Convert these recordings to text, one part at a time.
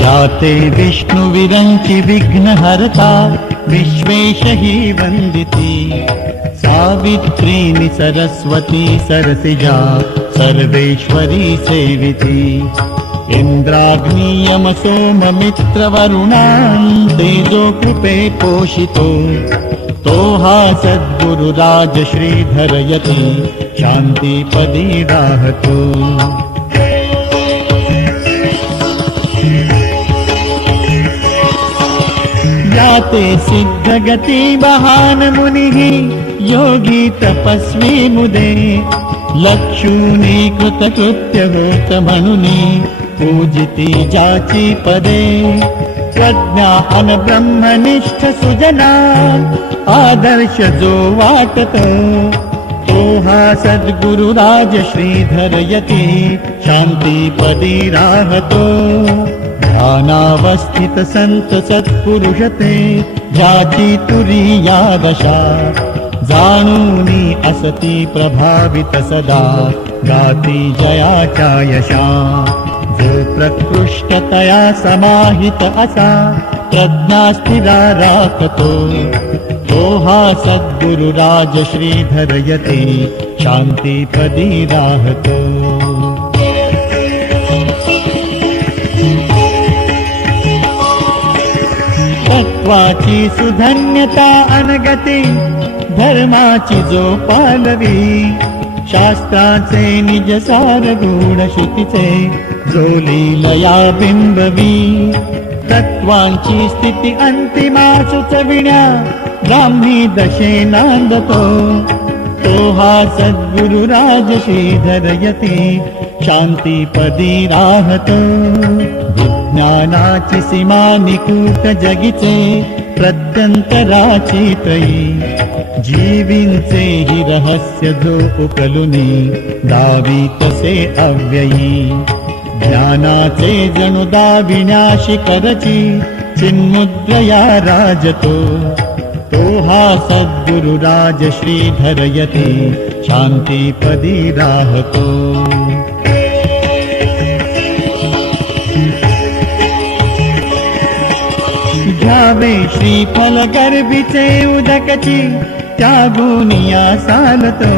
जाते विष्णुविरंचि विघ्नहर्ता विश्वेश हि वंदिती सावित्री सरस्वती सरसिजा सर्वेश्वरी सेविती इंद्राग्नि यम सोम मित्र वरुणान् तेजो कृपे पोषितो तो हा सद्गुरु राज श्रीधर यती शांतिपदी राहतो याते सिद्ध गती महान मुनिः योगी तपस्वी मुदे लक्षूनी कृतकृत्य होत म्हणुनी पूजिती जाची पदे प्रज्ञा अन ब्रह्मनिष्ठ सुजना आदर्श जो वाटतो तो हा सद्गुरु राज श्रीधर यती शांतिपदी राहतो ध्यानावस्थित संत सत्पुरुष ते ज्याची तुरीया दशा जाणूनी असती प्रभावित सदा गाती जयाच्या यशा जो प्रकृष्टतया समाहित असा प्रज्ञा स्थिरा राखतो तो हा सद्गुरु राज श्रीधर यती शांतिपदी राहतो तत्वाची सुधन्यता अनगती धर्माची जो पालवी शास्त्राचे निजसार गुण श्रुतीचे जो लीलया बिंबवी तत्वांची स्थिती अंतिमा सुचविण्या ब्राह्मी दशे नांदतो तो हा सद्गुरु राज श्रीधर यती शांतिपदी राहतो विज्ञानाची सीमा निकूट जगीचे प्रत्यंतराची त्रयी जीवींचे हि रहस्य जो उकलुनी दावी तसे अव्ययी ज्ञानाचे जणू दाविण्याशी करची चिन्मुद्रया राजतो तो हा सद्गुरु राज श्रीधर यती शांतिपदी राहतो घ्यावे श्रीफल गर्भीचे उदकची त्यागुनिया सालतो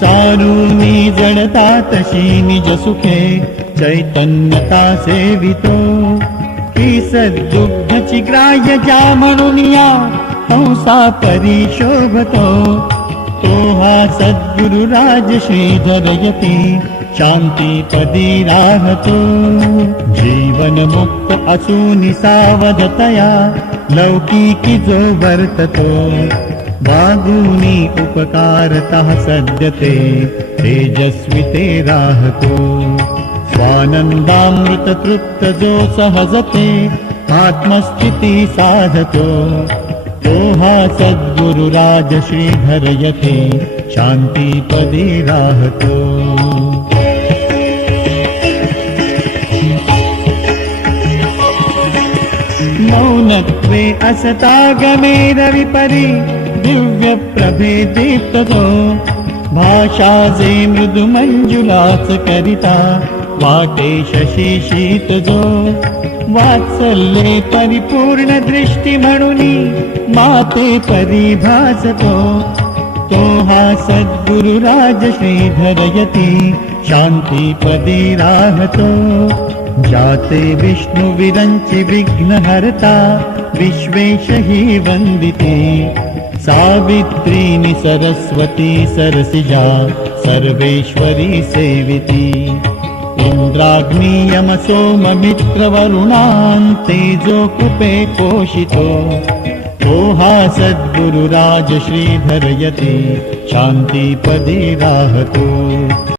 सारुनी जडता तशी निज सुखे चैतन्यता सेवितो ही सद्दुग्धची ग्राह्य ज्या म्हणूनिया हंसा परिशोभतो तो हा सद्गुरु राज श्रीधर यती शांतिपदी राहतो जीवन मुक्त असूनि सावधतया लौकिकी जो वर्ततो वागुनी उपकारतः सद्यते तेजस्वी ते राहतो स्वानंदामृत तृप्त जो सहजते आत्मस्थिती साधतो तो हा सद्गुरु राज श्रीधर यती शांतिपदी राहतो मौनत्वे असता गमे रविपरी दिव्य प्रभे दीप्ततो भाषा जे मृदु मंजुलाच करिता वाटे शशी शीत जो वात्सल्ये परिपूर्ण दृष्टी म्हणुनी माते परिभासतो तो हा सद्गुरु राज श्रीधर यती शांतिपदी राहतो जाते विष्णु विरंचि विघ्नहर्ता विश्वेश हि वंदिते सावित्री सरस्वती सरसिजा सर्वेश्वरी सेविती इंद्राग्नि यम सोम मित्र वरुणान् तेजो कृपे पोषितो तो हा सद्गुरु राज श्रीधर यती शांतिपदी राहतो।